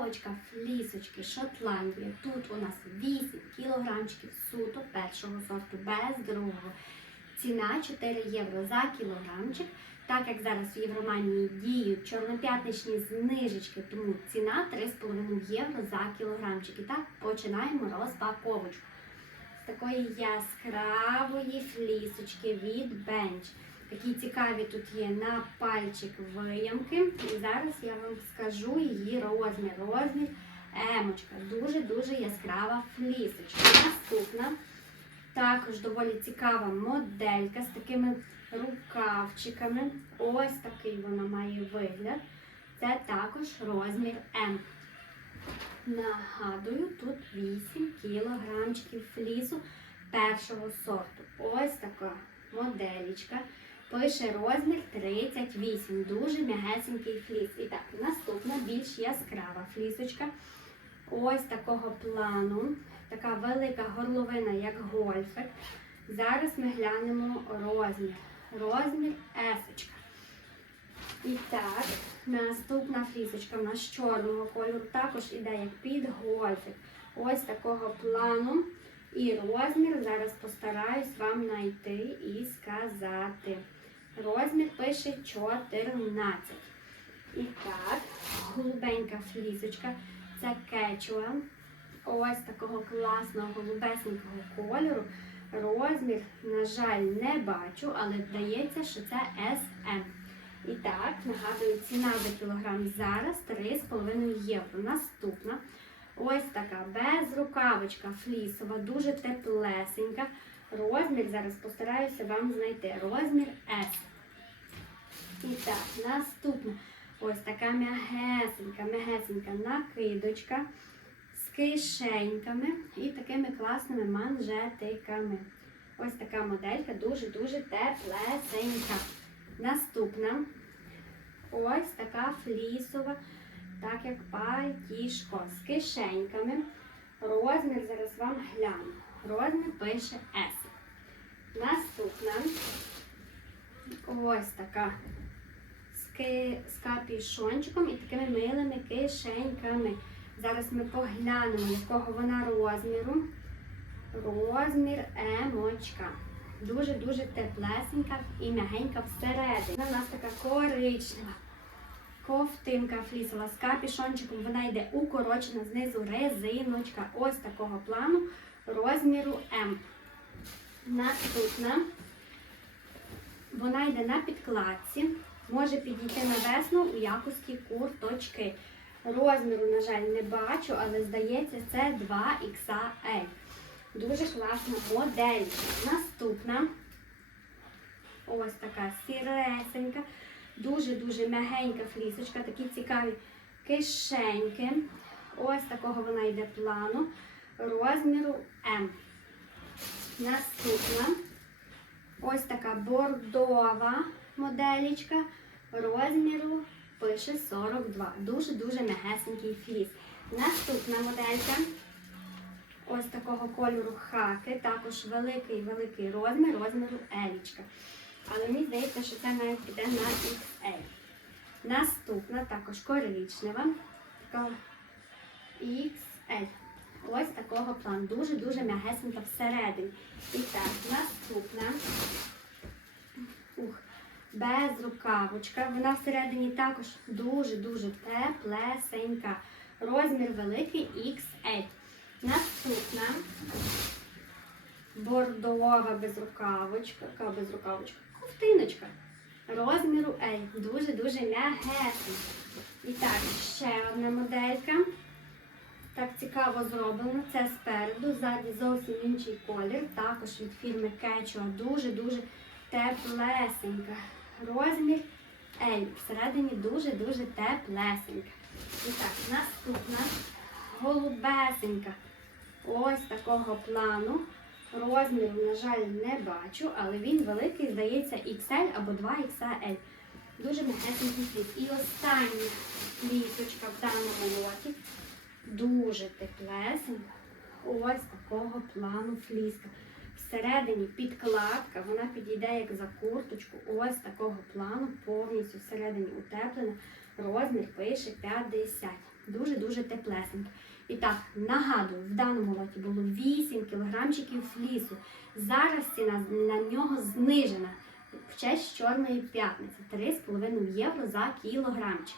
Упаковочка флісочки Шотландія. Тут у нас 8 кілограмчиків суто першого сорту, без другого. Ціна 4 євро за кілограмчик. Так як зараз в Євроманії діють чорноп'ятничні знижечки, тому ціна 3,5 євро за кілограмчик. І так починаємо розпаковочку. З такої яскравої флісочки від Bench. Такі цікаві тут є на пальчик виямки. І зараз я вам скажу її розмір. Розмір емочка. Дуже-дуже яскрава флісочка. Наступна також доволі цікава моделька з такими рукавчиками. Ось такий вона має вигляд. Це також розмір М. Нагадую, тут 8 кілограмчиків флісу першого сорту. Ось така моделічка. Пише розмір 38. Дуже м'ягесенький фліс. І так, наступна більш яскрава флісочка. Ось такого плану. Така велика горловина, як гольфик. Зараз ми глянемо розмір. Розмір есочка. І так, наступна флісочка в нас чорного кольору, також іде як під гольфик. Ось такого плану. І розмір зараз постараюсь вам знайти і сказати. Розмір пише 14. І так, голубенька флісочка. Це кечуа. Ось такого класного голубесенького кольору. Розмір, на жаль, не бачу, але здається, що це SM. І так, нагадую, ціна за кілограм зараз 3,5 євро. Наступна. Ось така безрукавочка флісова, дуже теплесенька. Розмір зараз постараюся вам знайти. Розмір S. І так, наступна. Ось така м'ягесенька, м'ягесенька накидочка з кишеньками і такими класними манжетиками. Ось така моделька дуже-дуже теплесенька. Наступна ось така флісова, так як пальтішко з кишеньками. Розмір зараз вам гляну. Розмір пише S. Наступна ось така з, капішончиком і такими милими кишеньками. Зараз ми поглянемо, якого вона розміру. Розмір емочка. Дуже-дуже теплесенька і м'ягенька всередині. Вона у нас така коричнева. Ковтинка флісова з капішончиком. Вона йде укорочена знизу резиночка. Ось такого плану розміру М. Наступна. Вона йде на підкладці. Може підійти на весну у якості курточки. Розміру, на жаль, не бачу, але здається, це 2XL. Дуже класна модель. Наступна ось така сіресенька, дуже-дуже м'ягенька флісочка, такі цікаві кишеньки. Ось такого вона йде плану. Розміру М. Наступна ось така бордова моделічка. Розміру пише 42. Дуже-дуже м'ягесенький фліс. Наступна моделька. Ось такого кольору хаки, також великий-великий розмір, розміру Елічка. Але мені здається, що це навіть піде на XL. Наступна також коричнева, така XL. Ось такого плану. Дуже-дуже м'ягесенька всередині. І так, наступна. Ух, безрукавочка. Вона всередині також дуже-дуже теплесенька. Розмір великий XL. Наступна бордова безрукавочка, яка безрукавочка, ковтиночка розміру L. Дуже-дуже м'ягесенька. І так, ще одна моделька. Так цікаво зроблено. Це спереду, ззаді зовсім інший колір. Також від фірми Кетчуа. Дуже-дуже теплесенька. Розмір L. Всередині дуже-дуже теплесенька. І так, наступна голубесенька. Ось такого плану. Розміру, на жаль, не бачу, але він великий, здається, XL або 2XL. Дуже м'ягесенький фліс. І остання флісочка в даному лоті. Дуже теплесенька. Ось такого плану фліска. Всередині підкладка, вона підійде як за курточку. Ось такого плану, повністю всередині утеплена. Розмір пише 50. Дуже-дуже теплесеньке. І так, нагадую, в даному лоті було 8 кілограмчиків флісу. Зараз ціна на нього знижена в честь Чорної п'ятниці 3,5 євро за кілограмчик.